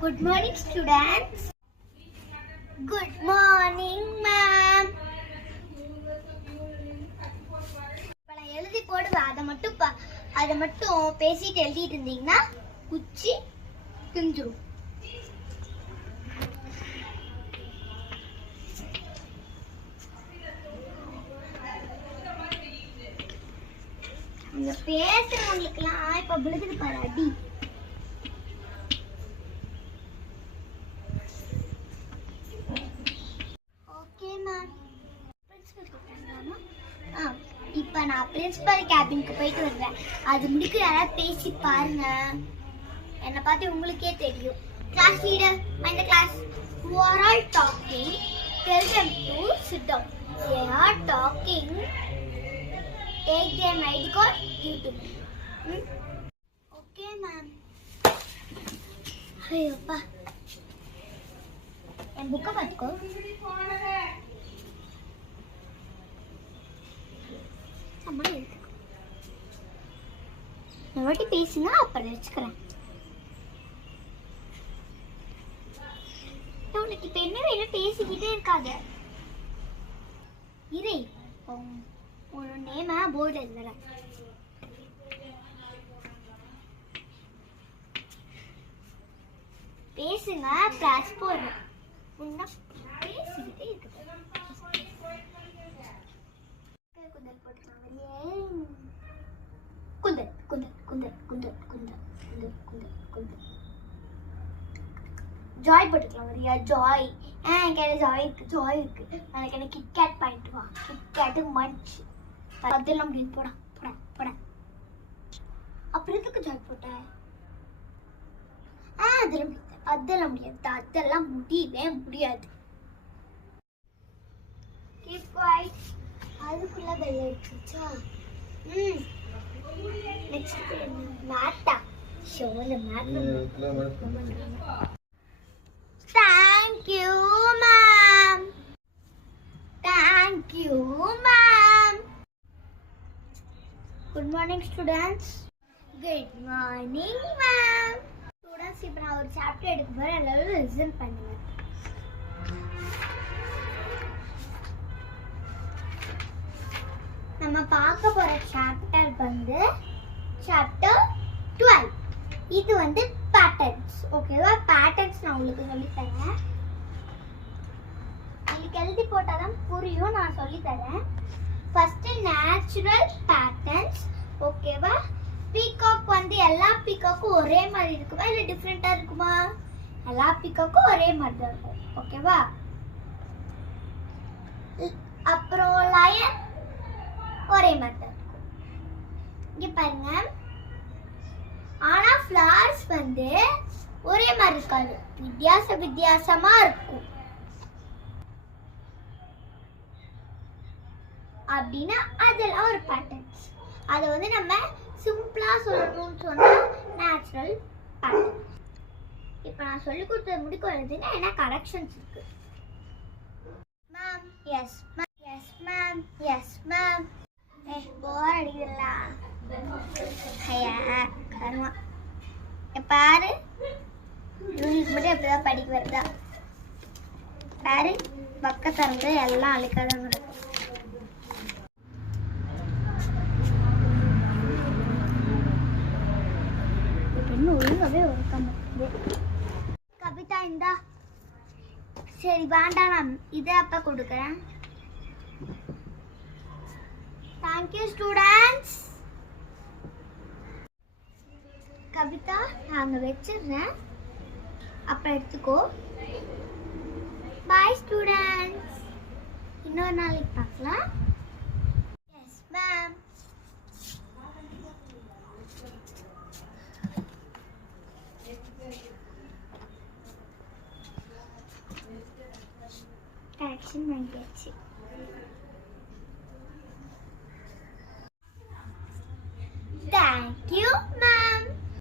Good morning, students. Good morning, ma'am. இப்ப நான் எழுதி போடுவேன். அதை மட்டும் பேசிட்டு எழுதிட்டு இருந்தீங்கன்னா குச்சி பிஞ்சிரும். அந்த பேசுறவங்களுக்குலாம் இப்ப விழுகுது பாரு அடி. Okay ma'am. பிரின்சிபல் கூப்பிட்டாங்களாமா? இப்ப நான் பிரின்சிபல் கேபினுக்கு போயிட்டு வருவேன். அது முடிக்க யாராவது பேசி பாருங்க. என்னை பார்த்து உங்களுக்கே தெரியும். Class leader, mind the class. Who are all talking? Tell them to sit down. They are talking. Take their ID card, give to me. Okay, ma'am. ஐயோப்பா, என் புக்கை பார்த்துக்கோ. ஒரு வாட்டி பேசுங்க, அப்புறம் வச்சுக்கிறேன். உனக்கு இப்ப என்ன வேணும்? பேசிக்கிட்டே இருக்காத. இரு, ஒரு நேம போர்டு எழுதுறேன். பேசுங்க, கிளாஸ் போடுறேன். பேசிக்கிட்டே இருக்கு. குந்தல் போட்டுக்கலாம். குந்தல் குந்தல் குந்தல் குந்தல் குந்தல் குந்தல் குந்தல் குந்தல். ஜாய் போட்டுக்கலாம். வரியா? ஜாய். எனக்கு ஜாய் இருக்கு, ஜாய் இருக்கு. நாளைக்கு எனக்கு கிட்கேட் பாயிண்ட் வா. கிட்கேட்டு மஞ்ச் அதெல்லாம் முடியும். போடா போடா போடா. அப்புறம் எதுக்கு ஜாய் போட்ட? அதெல்லாம் முடியாது. அதெல்லாம் முடியவே முடியாது. அதுக்குள்ள வெள்ளை இருக்குச்சா? நெக்ஸ்ட் மேட்டா ஷோல mat. Thank you, ma'am. Thank you, ma'am. Good morning, students. Good morning, ma'am. Students, இப்போ நான் ஒரு சாப்டர் எடுக்க போறேன். எல்லாரும் லிசன் பண்ணுங்க. நம்ம பார்க்க போற சாப்டர் வந்து சாப்டர் 12. இது வந்து பேட்டர்ன்ஸ். ஓகேவா? பேட்டர்ன்ஸ் நான் உங்களுக்கு சொல்லி தரேன். உங்களுக்கு எழுதி போட்டாதான் புரியும். நான் சொல்லி தரேன். First natural patterns. ஓகேவா? பீகாக் வந்து எல்லா பீகாக்கும் ஒரே மாதிரி இருக்குமா இல்லை டிஃப்ரெண்டா இருக்குமா? எல்லா பீகாக்கும் ஒரே மாதிரி தான் இருக்கும். ஓகேவா? அப்புறம் லயன் ஒரே மாதிரி தான் இருக்கும். இங்க பாருங்க. ஆனா ஃப்ளவர்ஸ் வந்து ஒரே மாதிரி இருக்காது. வித்தியாசமா இருக்கும். அப்படின்னா அதெல்லாம் ஒரு பேட்டர்ன்ஸ். அதை வந்து நம்ம சிம்பிளா சொல்லணும்னு சொன்னா நேச்சுரல் பேட்டர்ன். இப்போ நான் சொல்லி கொடுத்தது முடிக்க வருதுன்னா என்ன கரெக்ஷன்ஸ் இருக்கு. Ma'am yes ma'am yes ma'am yes ma'am. Bore அடிக்கல. ஐயா கர்மா. பாரு, இவங்களுக்கு மட்டும் எப்படிதான் படிக்க வருதா பாரு. பக்கத்திறந்து எல்லாம் அழுக்காதான் நடக்கும். இன்னும் ஒழுங்காவே ஒழுக்காம கவிதா இந்தா. சரி வேண்டாம், நான் இதை அப்ப கொடுக்குறேன். Thank you students. கவிதா நாங்க வச்சிடுறேன், அப்புறம் எடுத்துக்கோ. பாய் ஸ்டூடெண்ட்ஸ். இன்னொரு நாளைக்கு பார்க்கலாம். Yes ma'am. கரெக்ஷன் வாங்கியாச்சு.